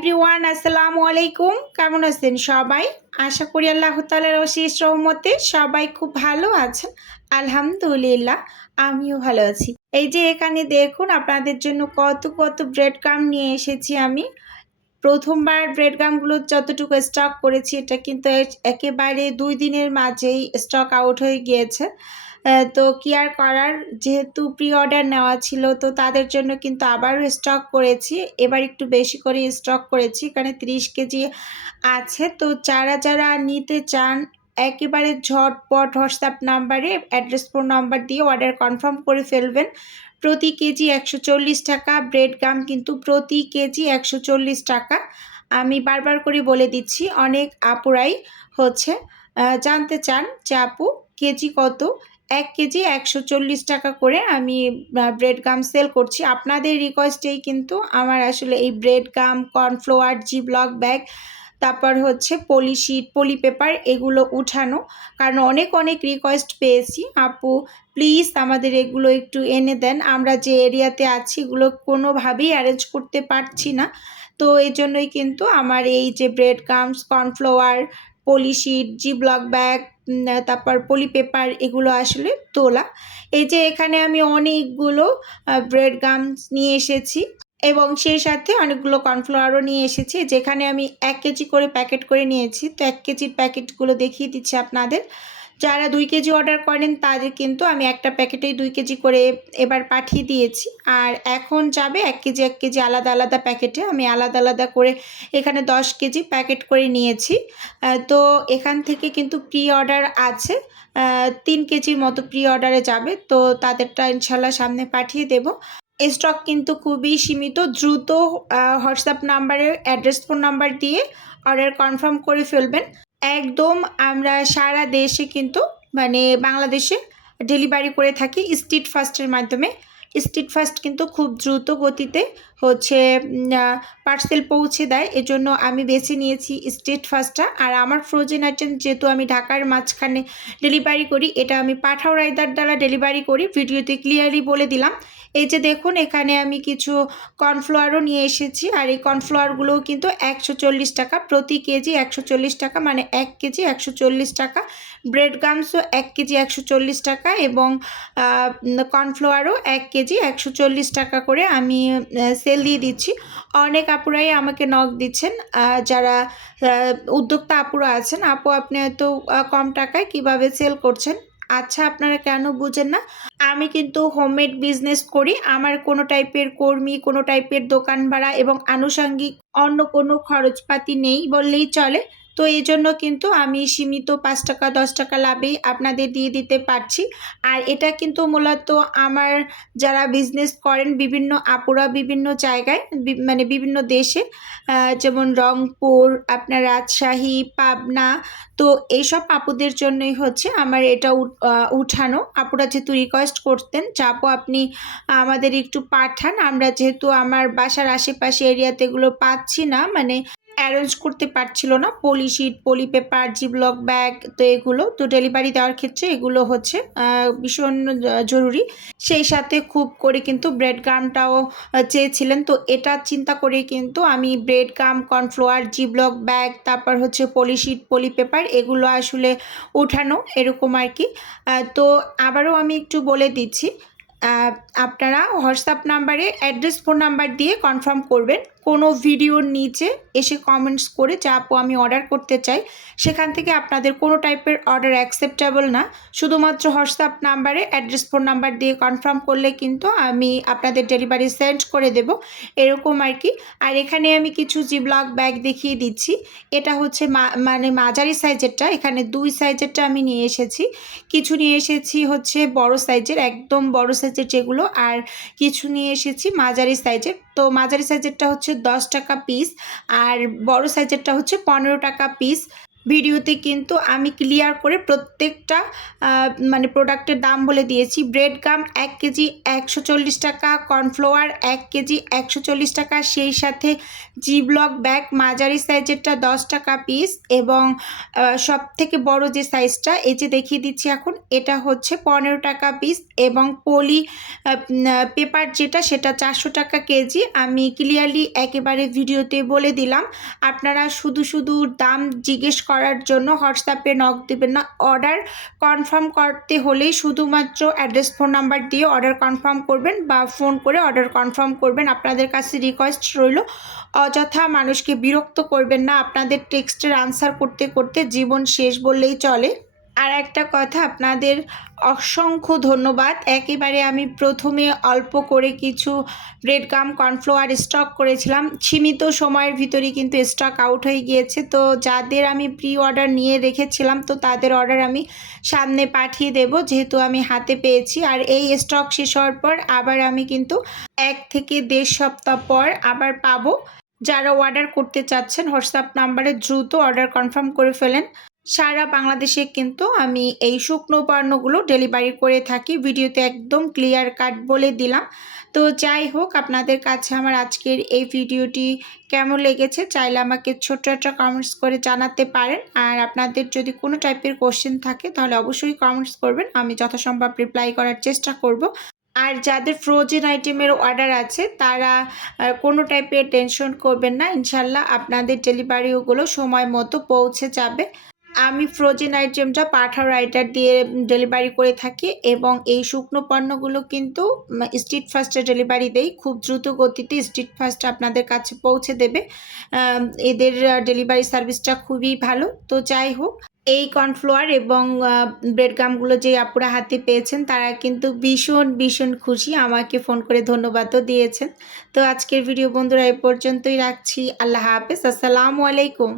Everyone আসসালামু আলাইকুম। কেমন আছেন সবাই? আশা করি আল্লাহ তাআলার অশেষ রহমতে সবাই খুব ভালো আছেন। আলহামদুলিল্লাহ আমিও ভালো আছি। এই যে এখানে দেখুন আপনাদের জন্য কত ব্রেড ক্রাম্ব নিয়ে এসেছি আমি। প্রথমবার ব্রেড ক্রাম্বগুলো যতটুকু স্টক করেছি এটা কিন্তু একেবারে ২ দিনের মাঝেই স্টক আউট হয়ে গিয়েছে। তো কি আর করার, যেহেতু প্রি অর্ডার নেওয়া ছিল তো তাদের জন্য কিন্তু আবারও স্টক করেছি। এবার একটু বেশি করে স্টক করেছি। এখানে ৩০ কেজি আছে। তো যারা নিতে চান একেবারে ঝটপট হোয়াটসঅ্যাপ নাম্বারে অ্যাড্রেস ফোন নাম্বার দিয়ে অর্ডার কনফার্ম করে ফেলবেন। প্রতি কেজি ১৪০ টাকা, ব্রেড ক্রাম্ব কিন্তু প্রতি কেজি ১৪০ টাকা। আমি বারবার করে বলে দিচ্ছি, অনেক আপুরাই হচ্ছে জানতে চান যে আপু কেজি কত? ১ কেজি ১৪০ টাকা করে আমি ব্রেড ক্রাম্ব সেল করছি। আপনাদের রিকোয়েস্টেই কিন্তু আমার আসলে এই bread crumb, cornflour, Ziploc bag, তারপর হচ্ছে পলিশিট, পলি পেপার এগুলো উঠানো। কারণ অনেক রিকোয়েস্ট পেয়েছি, আপু প্লিজ আমাদের এগুলো একটু এনে দেন। আমরা যে এরিয়াতে আছি এগুলো কোনোভাবেই অ্যারেঞ্জ করতে পারছি না। তো এজন্যই কিন্তু আমার এই যে bread crumbs, cornflour, poly sheet, ziplock bag, তারপর পলি পেপার এগুলো আসলে তোলা। এই যে এখানে আমি অনেকগুলো ব্রেড ক্রাম্বস নিয়ে এসেছি এবং সেই সাথে অনেকগুলো কর্নফ্লাওয়ারও নিয়ে এসেছি। যেখানে আমি ১ কেজি করে প্যাকেট করে নিয়েছি। তো ১ কেজির প্যাকেটগুলো দেখিয়ে দিচ্ছি আপনাদের। যারা ২ কেজি অর্ডার করেন তাদের কিন্তু আমি একটা প্যাকেটেই ২ কেজি করে এবার পাঠিয়ে দিয়েছি। আর এখন যাবে ১ কেজি আলাদা প্যাকেটে। আমি আলাদা করে এখানে ১০ কেজি প্যাকেট করে নিয়েছি। তো এখান থেকে কিন্তু প্রি অর্ডার আছে। ৩ কেজির মতো প্রি অর্ডারে যাবে। তো তাদেরটা ইনশাআল্লাহ সামনে পাঠিয়ে দেব। স্টক কিন্তু খুবই সীমিত। দ্রুত হোয়াটসঅ্যাপ নাম্বারে অ্যাড্রেস ফোন নাম্বার দিয়ে অর্ডার কনফার্ম করে ফেলবেন। একদম আমরা সারা দেশে কিন্তু মানে বাংলাদেশে ডেলিভারি করে থাকি স্ট্রিট ফাস্টের মাধ্যমে। স্ট্রিট ফাস্ট কিন্তু খুব দ্রুত গতিতে হচ্ছে পার্সেল পৌঁছে দেয়। এজন্য আমি বেছে নিয়েছি স্ট্রিট ফাস্টটা। আর আমার ফ্রোজেন আইটেম যেহেতু আমি ঢাকার মাঝখানে ডেলিভারি করি, এটা আমি পাঠাও রাইদার দ্বারা ডেলিভারি করি। ভিডিওতে ক্লিয়ারলি বলে দিলাম। এই যে দেখুন এখানে আমি কিছু কর্নফ্লাওয়ারও নিয়ে এসেছি। আর এই কর্নফ্লাওয়ারগুলোও কিন্তু ১৪০ টাকা প্রতি কেজি, ১৪০ টাকা মানে ১ কেজি ১৪০ টাকা। ব্রেড ক্রাম্বসও ১ কেজি ১৪০ টাকা এবং কর্নফ্লাওয়ারও ১ কেজি ১৪০ টাকা করে আমি সেল দিয়ে দিচ্ছি। অনেক আপুরাই আমাকে নক দিচ্ছেন, যারা উদ্যোক্তা আপুরা আছেন, আপু আপনি এত কম টাকায় কিভাবে সেল করছেন? আচ্ছা, আপনারা কেন বুঝেন না? আমি কিন্তু হোমমেড বিজনেস করি। আমার কোনো টাইপের কর্মী, কোনো টাইপের দোকান ভাড়া এবং আনুষঙ্গিক অন্য কোনো খরচপাতি নেই বললেই চলে। তো এজন্য কিন্তু আমি সীমিত ৳৫, ৳১০ লাভেই আপনাদের দিয়ে দিতে পারছি। আর এটা কিন্তু মূলত আমার যারা বিজনেস করেন বিভিন্ন আপুরা বিভিন্ন জায়গায় মানে বিভিন্ন দেশে, যেমন রংপুর, আপনার রাজশাহী, পাবনা, তো এইসব আপুদের জন্যই হচ্ছে আমার এটা উঠানো। আপুরা যেহেতু রিকোয়েস্ট করতেন যে আপু আপনি আমাদের একটু পাঠান। আমরা যেহেতু আমার বাসার আশেপাশে এরিয়াতে এগুলো পাচ্ছি না, মানে অ্যারেঞ্জ করতে পারছিল না। পলিশিট, পলি পেপার, জিপলক ব্যাগ, তো এগুলো তো ডেলিভারি দেওয়ার ক্ষেত্রে এগুলো হচ্ছে ভীষণ জরুরি। সেই সাথে খুব করে কিন্তু ব্রেড ক্রাম্বটাও চেয়েছিলেন। তো এটা চিন্তা করেই কিন্তু আমি bread crumb, cornflour, Ziploc bag, তারপর হচ্ছে পলিশিট, পলি পেপার এগুলো আসলে উঠানো এরকম আর কি। তো আবারও আমি একটু বলে দিচ্ছি, আপনারা হোয়াটসঅ্যাপ নাম্বারে অ্যাড্রেস ফোন নাম্বার দিয়ে কনফার্ম করবেন। কোনো ভিডিওর নিচে এসে কমেন্টস করে যে আপু আমি অর্ডার করতে চাই, সেখান থেকে আপনাদের কোনো টাইপের অর্ডার অ্যাকসেপ্টেবল না। শুধুমাত্র হোয়াটসঅ্যাপ নাম্বারে অ্যাড্রেস ফোন নাম্বার দিয়ে কনফার্ম করলে কিন্তু আমি আপনাদের ডেলিভারি সেন্ড করে দেব, এরকম আর কি। আর এখানে আমি কিছু জিপলক ব্যাগ দেখিয়ে দিচ্ছি। এটা হচ্ছে মানে মাঝারি সাইজেরটা, এখানে ২ সাইজেরটা আমি নিয়ে এসেছি। কিছু নিয়ে এসেছি হচ্ছে বড় সাইজের, একদম বড় সাইজের যেগুলো, আর কিছু নিয়ে এসেছি মাঝারি সাইজের। তো মাঝারি সাইজেরটা হচ্ছে ৳১০ পিস আর বড় সাইজেরটা হচ্ছে ৳১৫ পিস। ভিডিওতে কিন্তু আমি ক্লিয়ার করে প্রত্যেকটা মানে প্রোডাক্টের দাম বলে দিয়েছি। ব্রেড গাম 1 কেজি 140 টাকা, কর্নফ্লাওয়ার 1 কেজি 140 টাকা, সেই সাথে জি ব্লক ব্যাগ মাঝারি সাইজেরটা 10 টাকা পিস, এবং সবথেকে বড় যে সাইজটা এই যে দেখিয়ে দিচ্ছি এখন, এটা হচ্ছে 15 টাকা পিস, এবং পলি পেপার যেটা সেটা 400 টাকা কেজি। আমি ক্লিয়ারলি একেবারে ভিডিওতে বলে দিলাম। আপনারা শুধু দাম জিজ্ঞেস করার জন্য হোয়াটসঅ্যাপে নক দেবেন না। অর্ডার কনফার্ম করতে হলেই শুধুমাত্র অ্যাড্রেস ফোন নাম্বার দিয়ে অর্ডার কনফার্ম করবেন বা ফোন করে অর্ডার কনফার্ম করবেন। আপনাদের কাছে রিকোয়েস্ট রইল, অযথা মানুষকে বিরক্ত করবেন না। আপনাদের টেক্সটের আনসার করতে করতে জীবন শেষ বললেই চলে। আর একটা কথা, আপনাদের অসংখ্য ধন্যবাদ। একেবারে আমি প্রথমে অল্প করে কিছু ব্রেড গাম কর্নফ্লাওয়ার স্টক করেছিলাম, সীমিত সময়ের ভিতরেই কিন্তু স্টক আউট হয়ে গিয়েছে। তো যাদের আমি প্রি অর্ডার নিয়ে রেখেছিলাম, তো তাদের অর্ডার আমি সামনে পাঠিয়ে দেব, যেহেতু আমি হাতে পেয়েছি। আর এই স্টক শেষ হওয়ার পর আবার আমি কিন্তু 1 থেকে 1.5 সপ্তাহ পর আবার পাবো। যারা অর্ডার করতে চাচ্ছেন হোয়াটসঅ্যাপ নাম্বারে দ্রুত অর্ডার কনফার্ম করে ফেলেন। সারা বাংলাদেশে কিন্তু আমি এই শুকনো পণ্যগুলো ডেলিভারি করে থাকি, ভিডিওতে একদম ক্লিয়ার কাট বলে দিলাম। তো যাই হোক, আপনাদের কাছে আমার আজকের এই ভিডিওটি কেমন লেগেছে চাইলে আমাকে ছোট্ট একটা কমেন্টস করে জানাতে পারেন। আর আপনাদের যদি কোনো টাইপের কোশ্চেন থাকে তাহলে অবশ্যই কমেন্টস করবেন, আমি যথাসম্ভব রিপ্লাই করার চেষ্টা করব। আর যাদের ফ্রোজেন আইটেমের অর্ডার আছে তারা কোনো টাইপের টেনশন করবেন না, ইনশাল্লাহ আপনাদের ডেলিভারিগুলো সময় মতো পৌঁছে যাবে। আমি ফ্রোজেন আইটেমটা পাঠাও রাইটার দিয়ে ডেলিভারি করে থাকি, এবং এই শুকনো পণ্যগুলো কিন্তু স্ট্রিট ফাস্টে ডেলিভারি দেই। খুব দ্রুত গতিতে স্ট্রিট ফাস্ট আপনাদের কাছে পৌঁছে দেবে। এদের ডেলিভারি সার্ভিসটা খুবই ভালো। তো যাই হোক, এই কর্নফ্লাওয়ার এবং ব্রেড গামগুলো যে আপুরা হাতে পেয়েছেন তারা কিন্তু ভীষণ খুশি, আমাকে ফোন করে ধন্যবাদও দিয়েছেন। তো আজকের ভিডিও বন্ধুরা এ পর্যন্তই রাখছি। আল্লাহ হাফেজ, আসসালামু আলাইকুম।